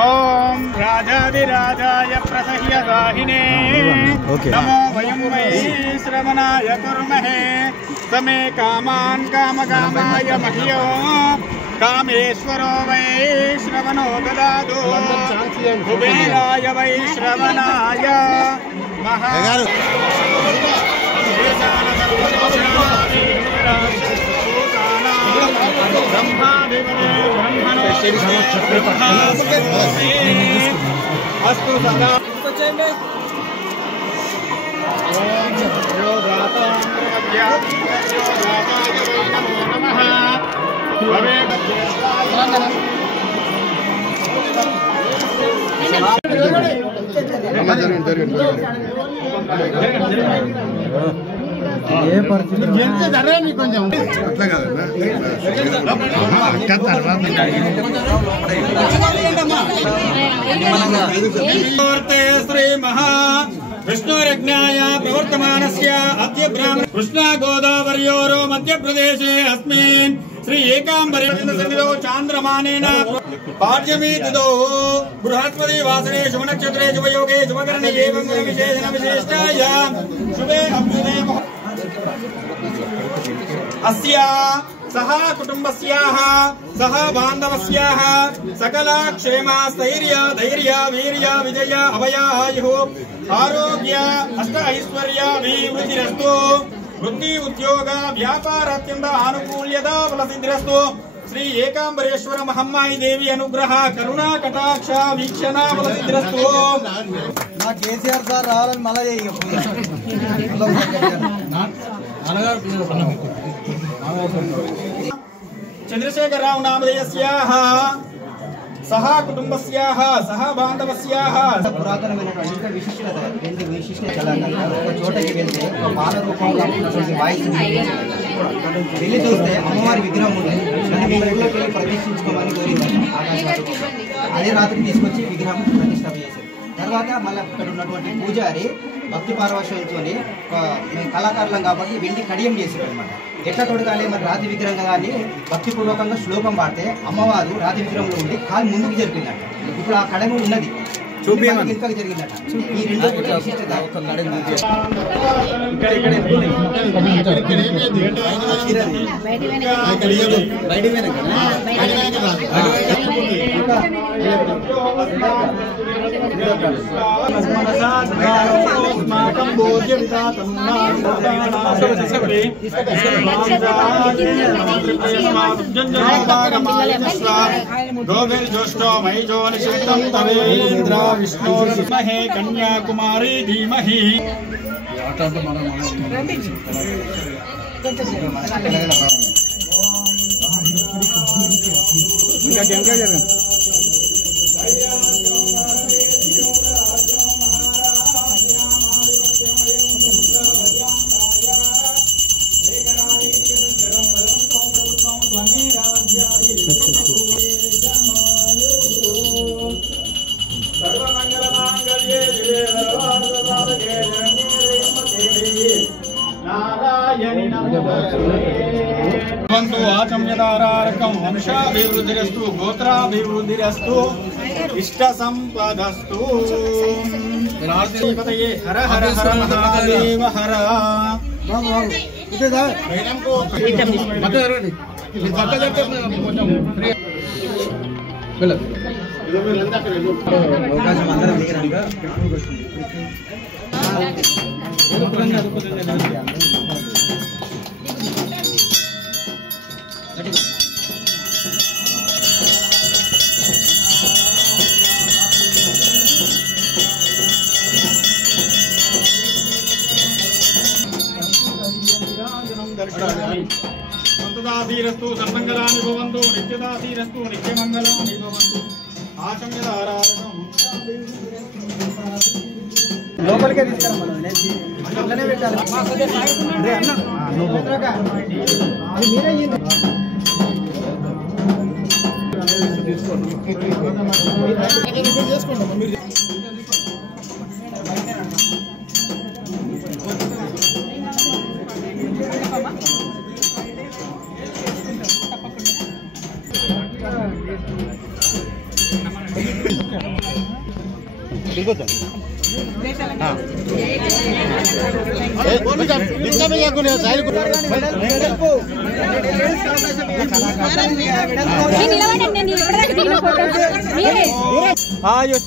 ओम राजाधिराजाय प्रसह्यदाहिने नमो वयं वै श्रवणाय कुर्महे समे कामान् कामकामाय मह्यो कामेश्वरो वै श्रवणो ददातु कुबेराय वै श्रवणाय अस्तु सदा ఏ పరిస్థితి కొంచెం అట్లా కాదన్నా శ్రీ మహా विष्णुरज्ञाय प्रवर्तमानस्य अद्य ब्राह्मण कृष्णा गोदावर्योरो मध्यप्रदेशे अस्मिन् श्री एकाम्बरे सन्निधौ चान्द्रमानेन पाड्यमीतिदौ बृहस्पति वासरे शुभनक्षत्रे शुभयोगे शुभकरणे एवं विशेषण विशिष्टाय शुभे अभ्युदये अस्या सह कुटुंबस्याः सह बान्धवस्याः सकल क्षेम स्थैर्य धैर्य वीर्य विजय अभयायुः आरोग्य अष्ट ऐश्वर्याभिवृद्धिरस्तु वृत्ति उद्योग व्यापार अत्यंत आनुकूल्यता फलसिद्धिरस्तु श्री एकांबरेश्वर महामाई देवी अनुग्रह करुणा कटाक्ष वीक्षण फलसिद्धिरस्तु ना केसीआर सार रावाలని మళ్ళా चंद्रशेखर राव नामधेयस्याः सह कुटुंबस्याः सह बांधवस्याः పురాతనమైనటువంటి విశిష్టత రెండు విశిష్ట కళాకారులు ఒక చోటకి వెళ్తే ఒక బాల రూపంలో ఉన్నటువంటి వాయిస్ వెళ్ళి చూస్తే అమ్మవారి విగ్రహం ఉంది దాన్ని మీ ఊళ్ళోకి వెళ్ళి ప్రతిష్ఠించుకోమని కోరిందంట అదే రాత్రి తీసుకొచ్చి విగ్రహం ప్రతిష్ఠ చేశారు. తర్వాత మళ్ళీ ఇక్కడ ఉన్నటువంటి పూజారి భక్తి పారవశ్యంతో మేము కళాకారులం కాబట్టి వెండి కడియం చేసారు అనమాట. ఎట్లా తొడగాలి మరి రాతి విగ్రహం కానీ భక్తిపూర్వకంగా శ్లోకం పాడితే అమ్మవారు రాతి విగ్రహంలో ఉండి కాలు ముందుకు జరిపిందట. ఇప్పుడు ఆ కడమ ఉన్నది వెనుకకు జరిగిందట. ఈ రెండు गोविर्ज्योष्टो महीजो निषिद्धं तवेन्द्र विष्णुर्महे कन्याकुमारी धीमहि आचम्यदारारकं वंशाभिवृद्धिरस्तु गोत्राभिवृद्धिरस्तु इष्ट संपदस्तु पतये हर हर हर महादेव हर అవకాశం అందరం దిగినాక संतदाधीरस्तु सन्मंगलानि भवन्तु नित्यदाधीरस्तु नित्यमंगलानि भवन्तु आचम्यदारारकं లోపలికే తీసుకురమ్మా అట్లనే పెట్టాలి. అది మీరే తీసుకోండి.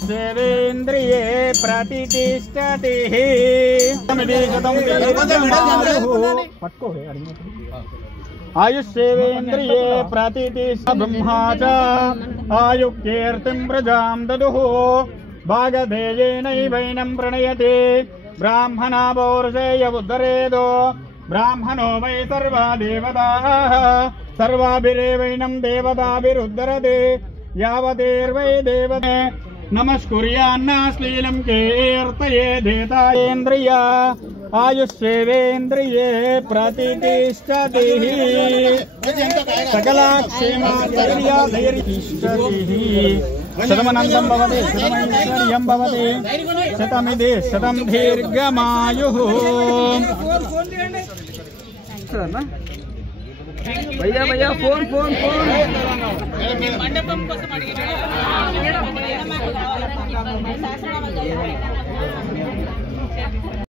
आयुष्येवेन्द्रिये प्रतिष्ठति आयुष्येवेन्द्रिये प्रतिष्ठति ब्रह्मा च आयुकीर्तिं प्रजां ददुः भागधेयेनैवैनं प्रणयते ब्राह्मणा पौरुषेय उद्धरेदो ब्राह्मणो वै सर्वा देवताः सर्वाभिरेवैनं देवताभिरुद्धरते यावदेर्वै देवते नमस्कुर्यान्नाश्लीलं कीर्तये देतायेन्द्रिया आयुष्येवेन्द्रिये प्रतिष्ठति सकलाक्षेमाधैर्यतिष्ठति शतमनन्तं भवति शतमैश्वर्यं भवति शतमिति शतं दीर्घमायुः भैया भैया फोन फोन फोन మండపం కోసం అడిగిన